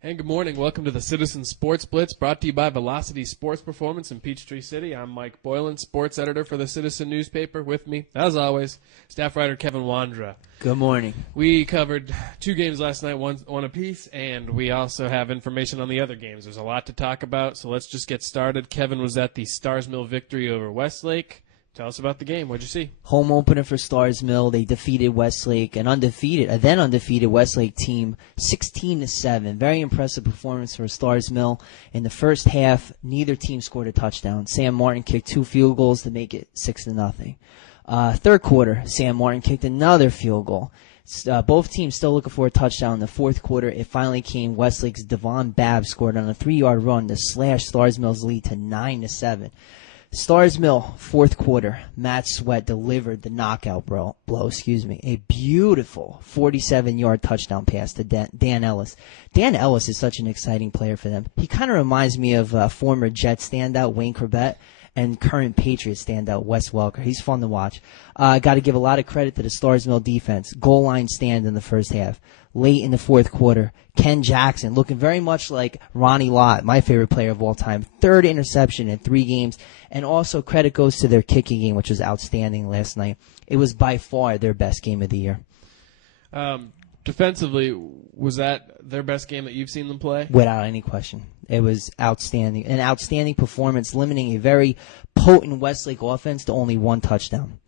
And good morning. Welcome to the Citizen Sports Blitz, brought to you by Velocity Sports Performance in Peachtree City. I'm Mike Boylan, sports editor for the Citizen newspaper. With me, as always, staff writer Kevin Wandra. Good morning. We covered two games last night, one apiece, and we also have information on the other games. There's a lot to talk about, so let's just get started. Kevin was at the Stars Mill victory over Westlake. Tell us about the game. What'd you see? Home opener for Stars Mill. They defeated Westlake, a then undefeated Westlake team, 16-7. Very impressive performance for Stars Mill. In the first half, neither team scored a touchdown. Sam Martin kicked 2 field goals to make it 6-0. Third quarter, Sam Martin kicked another field goal. Both teams still looking for a touchdown. In the fourth quarter, it finally came. Westlake's Devon Babb scored on a 3-yard run to slash Stars Mill's lead to 9-7. Stars Mill, fourth quarter, Matt Sweat delivered the knockout blow, a beautiful 47-yard touchdown pass to Dan Ellis. Dan Ellis is such an exciting player for them. He kind of reminds me of former Jet standout Wayne Corbett and current Patriots standout Wes Welker. He's fun to watch. Got to give a lot of credit to the Stars Mill defense. Goal line stand in the first half. Late in the fourth quarter, Ken Jackson, looking very much like Ronnie Lott, my favorite player of all time. 3rd interception in 3 games. And also credit goes to their kicking game, which was outstanding last night. It was by far their best game of the year. Defensively, was that their best game that you've seen them play? Without any question. It was outstanding. An outstanding performance, limiting a very potent Westlake offense to only 1 touchdown.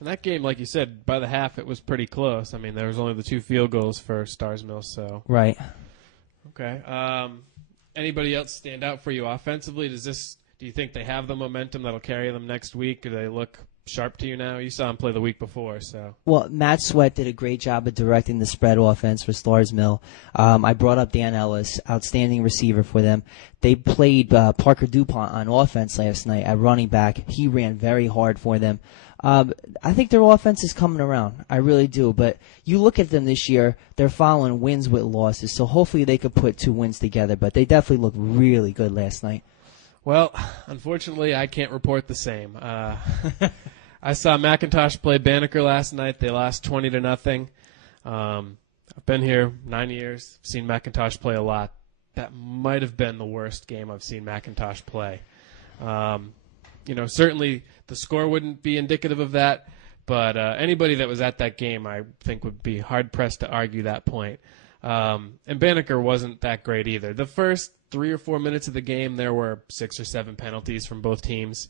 In that game, like you said, by the half it was pretty close. I mean, there was only the 2 field goals for Stars Mill, so. Right. Okay. Anybody else stand out for you offensively? Do you think they have the momentum that'll carry them next week? Do they look sharp to you now? You saw them play the week before, so. Well, Matt Sweat did a great job of directing the spread offense for Stars Mill. I brought up Dan Ellis, outstanding receiver for them. They played Parker DuPont on offense last night at running back. He ran very hard for them. I think their offense is coming around. I really do. But you look at them this year, they're following wins with losses, so hopefully they could put 2 wins together. But they definitely looked really good last night. Well, unfortunately, I can't report the same. I saw McIntosh play Banneker last night. They lost 20-0. I've been here 9 years, seen McIntosh play a lot. That might have been the worst game I've seen McIntosh play. Certainly the score wouldn't be indicative of that, but anybody that was at that game, I think, would be hard-pressed to argue that point. And Banneker wasn't that great either. The first 3 or 4 minutes of the game, there were 6 or 7 penalties from both teams.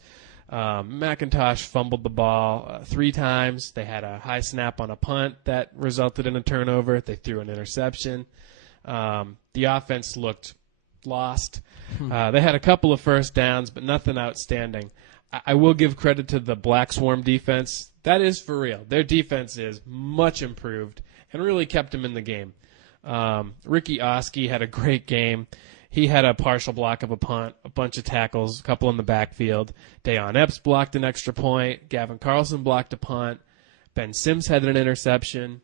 McIntosh fumbled the ball 3 times. They had a high snap on a punt that resulted in a turnover. They threw an interception. The offense looked lost. They had a couple of first downs, but nothing outstanding. I will give credit to the Black Swarm defense. That is for real. Their defense is much improved and really kept them in the game. Ricky Oski had a great game. He had a partial block of a punt, a bunch of tackles, a couple in the backfield. Dayon Epps blocked an extra point. Gavin Carlson blocked a punt. Ben Sims had an interception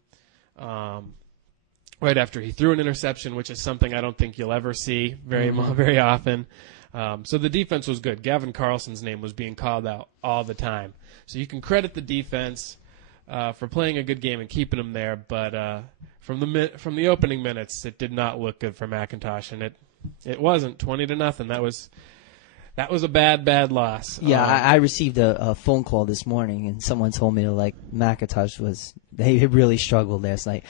right after he threw an interception, which is something I don't think you'll ever see very often. So the defense was good. Gavin Carlson's name was being called out all the time. So you can credit the defense for playing a good game and keeping them there, but from the opening minutes, it did not look good for McIntosh, and it wasn't 20-0. That was a bad loss. Yeah, I received a phone call this morning, and someone told me McIntosh they really struggled last night.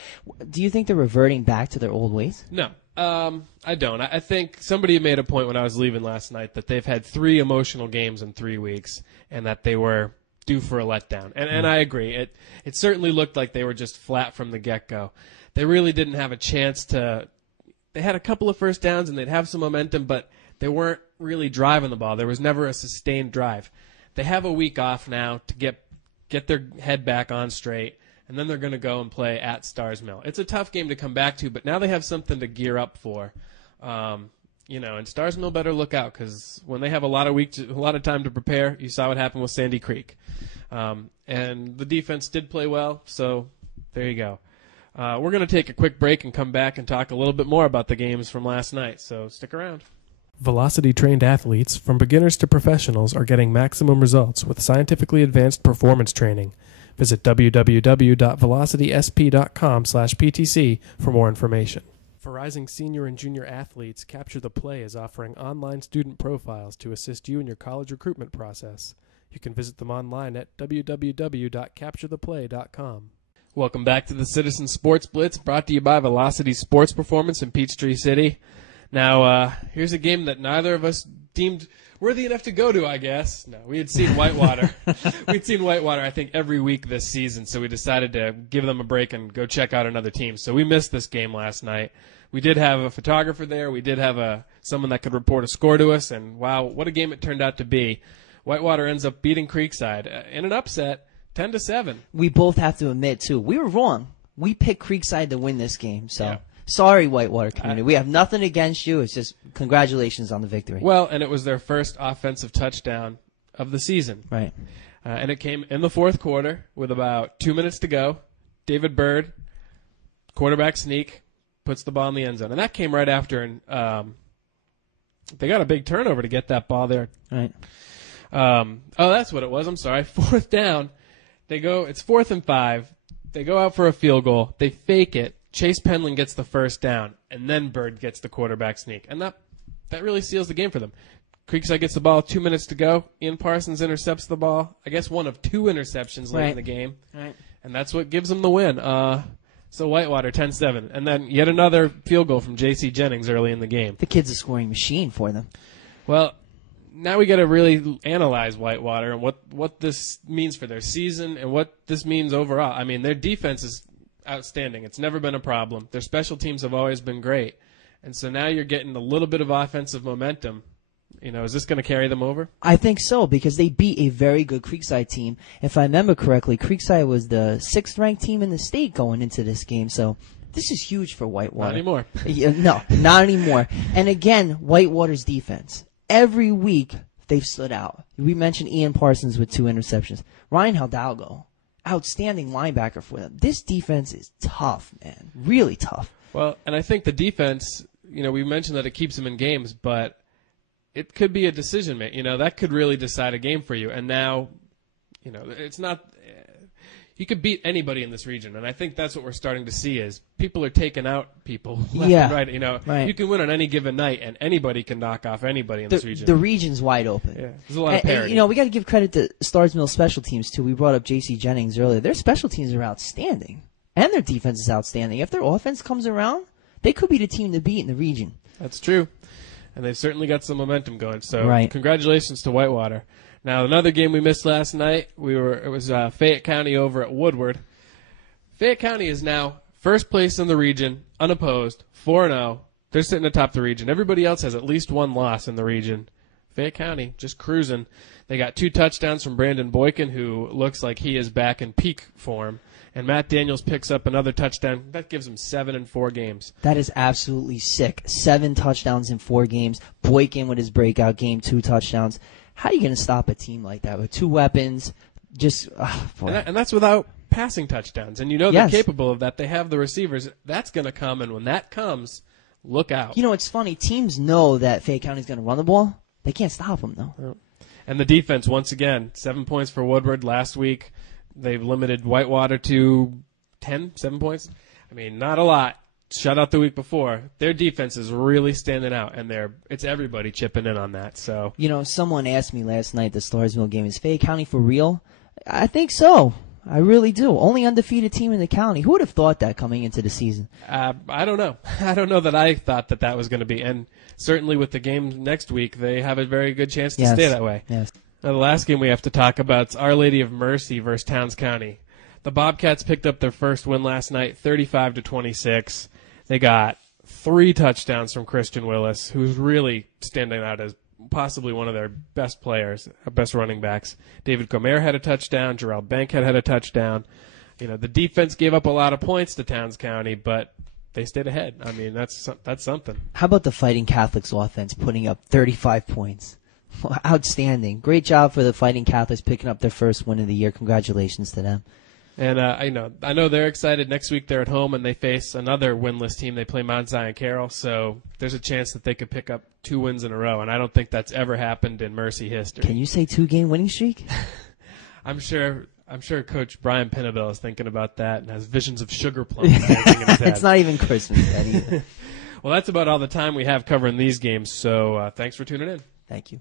Do you think they're reverting back to their old ways? No, I don't. I think somebody made a point when I was leaving last night that they've had 3 emotional games in 3 weeks, and that they were due for a letdown. And I agree. It certainly looked like they were just flat from the get-go. They really didn't have a chance to. They had a couple of first downs and they'd have some momentum, but they weren't really driving the ball. There was never a sustained drive. They have a week off now to get their head back on straight, and then they're going to go and play at Stars Mill. It's a tough game to come back to, but now they have something to gear up for. And Stars Mill better look out, because when they have a lot of time to prepare, you saw what happened with Sandy Creek. And the defense did play well, so there you go. We're going to take a quick break and come back and talk a little bit more about the games from last night, so stick around. Velocity-trained athletes, from beginners to professionals, are getting maximum results with scientifically advanced performance training. Visit www.velocitysp.com/PTC for more information. For rising senior and junior athletes, Capture the Play is offering online student profiles to assist you in your college recruitment process. You can visit them online at www.capturetheplay.com. Welcome back to the Citizen Sports Blitz, brought to you by Velocity Sports Performance in Peachtree City. Now, here's a game that neither of us deemed worthy enough to go to, I guess. No, we had seen Whitewater. We'd seen Whitewater, I think, every week this season, so we decided to give them a break and go check out another team. So we missed this game last night. We did have a photographer there. We did have someone that could report a score to us, and wow, what a game it turned out to be. Whitewater ends up beating Creekside in an upset, 10-7. We both have to admit, too, we were wrong. We picked Creekside to win this game, so... Yeah. Sorry, Whitewater community. We have nothing against you. It's just congratulations on the victory. Well, and it was their first offensive touchdown of the season. Right. And it came in the fourth quarter with about 2 minutes to go. David Bird, quarterback sneak, puts the ball in the end zone. And that came right after, and they got a big turnover to get that ball there. Right. That's what it was. I'm sorry. Fourth down. It's 4th and 5. They go out for a field goal. They fake it. Chase Penland gets the first down, and then Bird gets the quarterback sneak. And that really seals the game for them. Creekside gets the ball, 2 minutes to go. Ian Parsons intercepts the ball. I guess one of 2 interceptions late in the game. Right. And that's what gives them the win. So Whitewater, 10-7. And then yet another field goal from J.C. Jennings early in the game. The kid's a scoring machine for them. Well, now we got to really analyze Whitewater and what this means for their season and what this means overall. I mean, their defense is outstanding. It's never been a problem. Their special teams have always been great. And so now you're getting a little bit of offensive momentum. Is this going to carry them over? I think so, because they beat a very good Creekside team. If I remember correctly, Creekside was the 6th-ranked team in the state going into this game. So this is huge for Whitewater. Not anymore. No, not anymore. And again, Whitewater's defense. Every week they've stood out. We mentioned Ian Parsons with 2 interceptions. Ryan Hidalgo, outstanding linebacker for them. This defense is tough, man. Really tough. Well, and I think the defense, we mentioned that it keeps them in games, but it could be a decision maker. That could really decide a game for you. And now, it's not you could beat anybody in this region, and I think that's what we're starting to see is people are taking out people left and right. Right. You can win on any given night, and anybody can knock off anybody in this region. The region's wide open. Yeah, there's a lot of parity. We got to give credit to Stars Mill special teams too. We brought up J.C. Jennings earlier. Their special teams are outstanding, and their defense is outstanding. If their offense comes around, they could be the team to beat in the region. That's true, and they've certainly got some momentum going. So, Congratulations to Whitewater. Now, another game we missed last night, it was Fayette County over at Woodward. Fayette County is now first place in the region, unopposed, 4-0. They're sitting atop the region. Everybody else has at least one loss in the region. Fayette County just cruising. They got 2 touchdowns from Brandon Boykin, who looks like he is back in peak form. And Matt Daniels picks up another touchdown. That gives him 7 in 4 games. That is absolutely sick. 7 touchdowns in 4 games. Boykin with his breakout game, 2 touchdowns. How are you going to stop a team like that with 2 weapons? And that's without passing touchdowns. And they're capable of that. They have the receivers. That's going to come, and when that comes, look out. It's funny. Teams know that Fayette County's going to run the ball. They can't stop them, though. And the defense, once again, 7 points for Woodward last week. They've limited Whitewater to 7 points. I mean, not a lot. Shut out the week before. Their defense is really standing out, and it's everybody chipping in on that. So someone asked me last night, the Starsville game, is Fayette County for real? I think so. I really do. Only undefeated team in the county. Who would have thought that coming into the season? I don't know. I don't know that I thought that was going to be. And certainly with the game next week, they have a very good chance to stay that way. Yes. Now, the last game we have to talk about is Our Lady of Mercy versus Towns County. The Bobcats picked up their first win last night, 35-26. They got 3 touchdowns from Christian Willis, who's really standing out as possibly one of their best players, best running backs. David Comer had a touchdown. Jarrell Bankhead had a touchdown. The defense gave up a lot of points to Towns County, but they stayed ahead. I mean, that's something. How about the Fighting Catholics offense putting up 35 points? Outstanding. Great job for the Fighting Catholics picking up their first win of the year. Congratulations to them. And I know they're excited. Next week they're at home and they face another winless team. They play Mount Zion Carroll, so there's a chance that they could pick up 2 wins in a row. And I don't think that's ever happened in Mercy history. Can you say 2-game winning streak? I'm sure I'm sure Coach Brian Pinnabell is thinking about that and has visions of sugar plums dancing in his head. It's not even Christmas yet either. Well, that's about all the time we have covering these games, so thanks for tuning in. Thank you.